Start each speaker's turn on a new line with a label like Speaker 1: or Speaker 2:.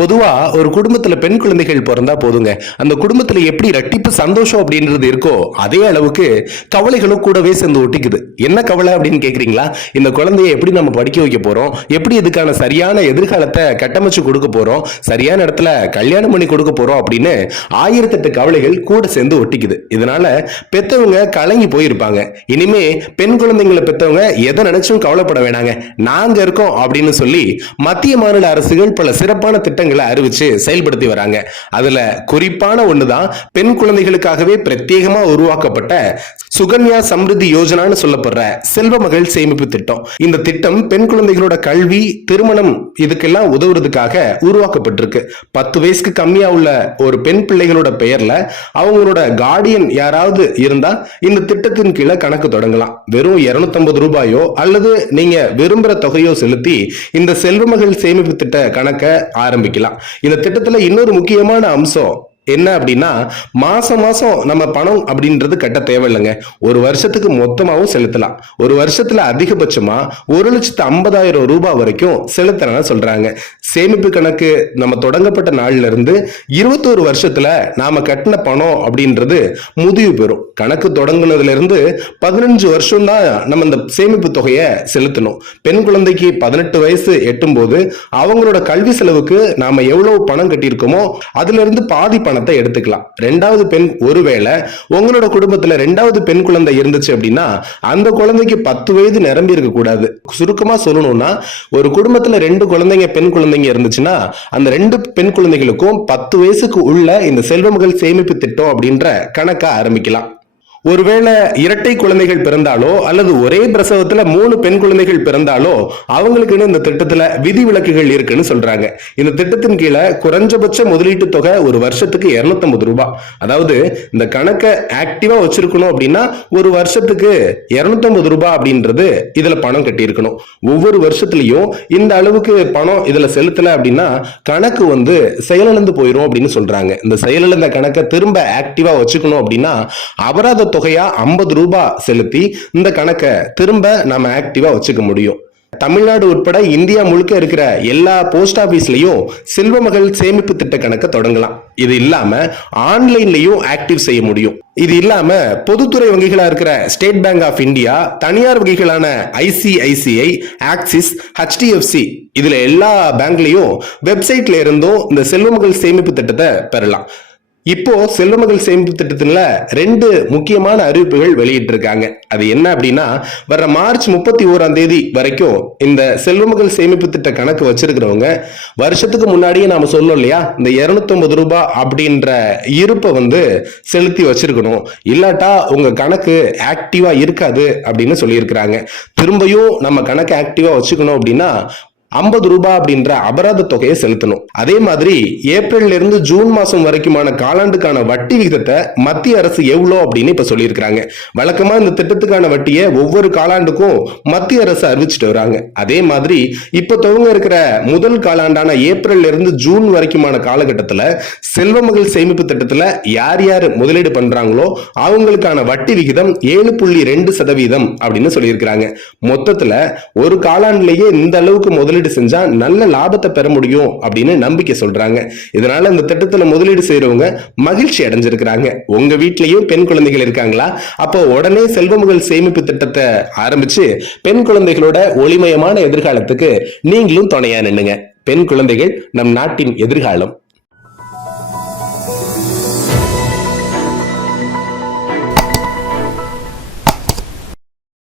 Speaker 1: பொதுவாக ஒரு குடும்பத்துல பெண் குழந்தைகள் பிறந்தா போதுங்க. அந்த குடும்பத்தில் எப்படி ரெட்டிப்பு சந்தோஷம் அப்படின்றது இருக்கோ அதே அளவுக்கு கவலைகளும் கூடவே சேர்ந்து ஒட்டிக்குது. என்ன கவலை அப்படின்னு கேட்குறீங்களா இந்த குழந்தைய எப்படி நம்ம படிக்க வைக்க போறோம்? எப்படி இதுக்கான சரியான எதிர்காலத்தை கட்டமைச்சு கொடுக்க போறோம்? சரியான இடத்துல கல்யாணம் பண்ணி கொடுக்க போறோம் அப்படின்னு ஆயிரத்தெட்டு கவலைகள் கூட சேர்ந்து ஒட்டிக்குது. இதனால பெத்தவங்க கலங்கி போயிருப்பாங்க. இனிமே பெண் குழந்தைங்களை பெற்றவங்க எதை நினைச்சும் கவலைப்பட வேணாங்க. நாங்கள் இருக்கோம் அப்படின்னு சொல்லி மத்திய மாநில அரசுகள் பல சிறப்பான திட்டங்கள் அறிவிச்சு செயல்படுத்தி வராங்க. அதுல குறிப்பான ஒண்ணுதான் பெண் குழந்தைகளுக்காகவே பிரத்யேகமா உருவாக்கப்பட்ட சுகன்யா சம்ருதி யோஜனான்னு சொல்லப்படுற செல்வ மகள் சேமிப்பு திட்டம். இந்த திட்டம் பெண் குழந்தைகளோட கல்வி திருமணம் இதுக்கெல்லாம் உதவுறதுக்காக உருவாக்கப்பட்டிருக்கு. பத்து வயசுக்கு கம்மியா உள்ள ஒரு பெண் பிள்ளைகளோட பெயர்ல அவங்களோட கார்டியன் யாராவது இருந்தா இந்த திட்டத்தின் கீழே கணக்கு தொடங்கலாம். வெறும் 250 ரூபாயோ அல்லது நீங்க விரும்புற தொகையோ செலுத்தி இந்த செல்வமகள் சேமிப்பு திட்ட கணக்கை ஆரம்பிக்கலாம். இந்த திட்டத்துல இன்னொரு முக்கியமான அம்சம் என்ன அப்படின்னா மாசம் மாசம் நம்ம பணம் அப்படின்றது கட்ட தேவையில்லைங்க. ஒரு வருஷத்துக்கு மொத்தமாகவும் செலுத்தலாம். ஒரு வருஷத்துல அதிகபட்சமா ஒரு லட்சத்து ஐம்பதாயிரம் ரூபாய் வரைக்கும் செலுத்தலாம் சொல்றாங்க. சேமிப்பு கணக்கு நம்ம தொடங்கப்பட்ட நாள்ல இருந்து இருபத்தோரு வருஷத்துல நாம கட்டின பணம் அப்படின்றது முதிவு பெறும். கணக்கு தொடங்குனதுல இருந்து பதினஞ்சு வருஷம் தான் நம்ம இந்த சேமிப்பு தொகையை செலுத்தணும். பெண் குழந்தைக்கு பதினெட்டு வயசு எட்டும் போது அவங்களோட கல்வி செலவுக்கு நாம எவ்வளவு பணம் கட்டியிருக்கோமோ அதுல இருந்து பாதி பணம் உதாரணத்தை எடுத்துக்கலாம். ரெண்டாவது பெண் ஒருவேளை உங்களோட குடும்பத்துல ரெண்டாவது பெண் குழந்தை இருந்துச்சு அப்படின்னா அந்த குழந்தைக்கு பத்து வயது நிரம்பி இருக்க கூடாது. சுருக்கமா சொல்லணும்னா ஒரு குடும்பத்துல ரெண்டு குழந்தைங்க பெண் குழந்தைங்க இருந்துச்சுன்னா அந்த ரெண்டு பெண் குழந்தைகளுக்கும் பத்து வயசுக்கு உள்ள இந்த செல்வமகள் சேமிப்பு திட்டம் அப்படின்ற கணக்கை ஆரம்பிக்கலாம். ஒருவேளை இரட்டை குழந்தைகள் பிறந்தாலோ அல்லது ஒரே பிரசவத்துல மூணு பெண் குழந்தைகள் பிறந்தாலோ அவங்களுக்குன்னு இந்த திட்டத்துல விதிவிலக்குகள் இருக்குன்னு சொல்றாங்க. இந்த திட்டத்தின் கீழே குறைஞ்சபட்ச முதலீட்டு தொகை ஒரு வருஷத்துக்கு 250 ரூபாய் அதாவது இந்த கணக்கை ஆக்டிவா வச்சிருக்கணும் அப்படின்னா ஒரு வருஷத்துக்கு 250 ரூபாய் அப்படின்றது இதுல பணம் கட்டியிருக்கணும். ஒவ்வொரு வருஷத்துலயும் இந்த அளவுக்கு பணம் இதுல செலுத்தல அப்படின்னா கணக்கு வந்து செயலிழந்து போயிடும் அப்படின்னு சொல்றாங்க. இந்த செயலிழந்த கணக்கை திரும்ப ஆக்டிவா வச்சுக்கணும் அப்படின்னா அபராத தொகையா ஐம்பது ரூபாய் செலுத்தி இந்த கணக்கை திரும்ப நம்ம ஆக்டிவா வச்சுக்க முடியும். தமிழ்நாடு உட்பட இந்தியா முழுக்க இருக்கிற எல்லா போஸ்ட் ஆபீஸ்லயும் செல்வமகள் சேமிப்பு திட்ட கணக்கை தொடங்கலாம். இது இல்லாம ஆன்லைன்லயும் ஆக்டிவ் செய்ய முடியும். இது இல்லாம பொதுத்துறை வங்கிகளா இருக்கிற ஸ்டேட் பேங்க் ஆஃப் இந்தியா தனியார் வங்கிகளான ஐசிஐசிஐ ஆக்சிஸ் ஹெச்டிஎஃப்சி இதுல எல்லா பேங்க்லயும் வெப்சைட்ல இருந்தும் இந்த செல்வமகள் சேமிப்பு திட்டத்தை பெறலாம். இப்போ செல்வமகள் சேமிப்பு திட்டத்துல ரெண்டு முக்கியமான அறிவிப்புகள் வெளியிட்டு இருக்காங்க அது என்ன அப்படின்னா வர்ற மார்ச் முப்பத்தி ஓராம் தேதி வரைக்கும் இந்த செல்வமகள் சேமிப்பு திட்ட கணக்கு வச்சிருக்கிறவங்க வருஷத்துக்கு முன்னாடியே நாம சொன்னோம் இல்லையா இந்த 250 ரூபாய் அப்படின்ற இருப்பை வந்து செலுத்தி வச்சிருக்கணும். இல்லாட்டா உங்க கணக்கு ஆக்டிவா இருக்காது அப்படின்னு சொல்லியிருக்கிறாங்க. திரும்பியும் நம்ம கணக்கு ஆக்டிவா வச்சுக்கணும் அப்படின்னா ஐம்பது ரூபாய் அப்படின்ற அபராத தொகையை செலுத்தணும். அதே மாதிரி ஏப்ரல்ல இருந்து ஜூன் மாசம் வரைக்குமான காலாண்டுக்கான வட்டி விகிதத்தை மத்திய அரசு எவ்வளோ அப்படின்னு இப்ப சொல்லியிருக்கிறாங்க. வழக்கமா இந்த திட்டத்துக்கான வட்டியை ஒவ்வொரு காலாண்டுக்கும் மத்திய அரசு அறிவிச்சிட்டு வராங்க. அதே மாதிரி இப்ப துவங்க இருக்கிற முதல் காலாண்டான ஏப்ரல்ல இருந்து ஜூன் வரைக்குமான காலகட்டத்துல செல்வமகள் சேமிப்பு திட்டத்துல யார் யார் முதலீடு பண்றாங்களோ அவங்களுக்கான வட்டி விகிதம் ஏழு புள்ளி ரெண்டு சதவீதம் அப்படின்னு சொல்லியிருக்கிறாங்க. மொத்தத்துல ஒரு காலாண்டிலேயே இந்த அளவுக்கு முதலீடு செஞ்சா நல்ல லாபத்தை பெற முடியும் அப்படின்னு நம்பிக்கை சொல்றாங்க. இதனால இந்த திட்டத்துல முதலீடு செய்யறவங்க மகிழ்ச்சி அடைஞ்சிருக்கிறாங்க. உங்க வீட்லயும் பெண் குழந்தைகள் இருக்காங்களா? அப்போ உடனே செல்வமகள் சேமிப்பு திட்டத்தை ஆரம்பிச்சு பெண் குழந்தைகளோட ஒளிமயமான எதிர்காலத்துக்கு நீங்களும் துணையா நின்னுங்க பெண் குழந்தைகள் நம் நாட்டின் எதிர்காலம்.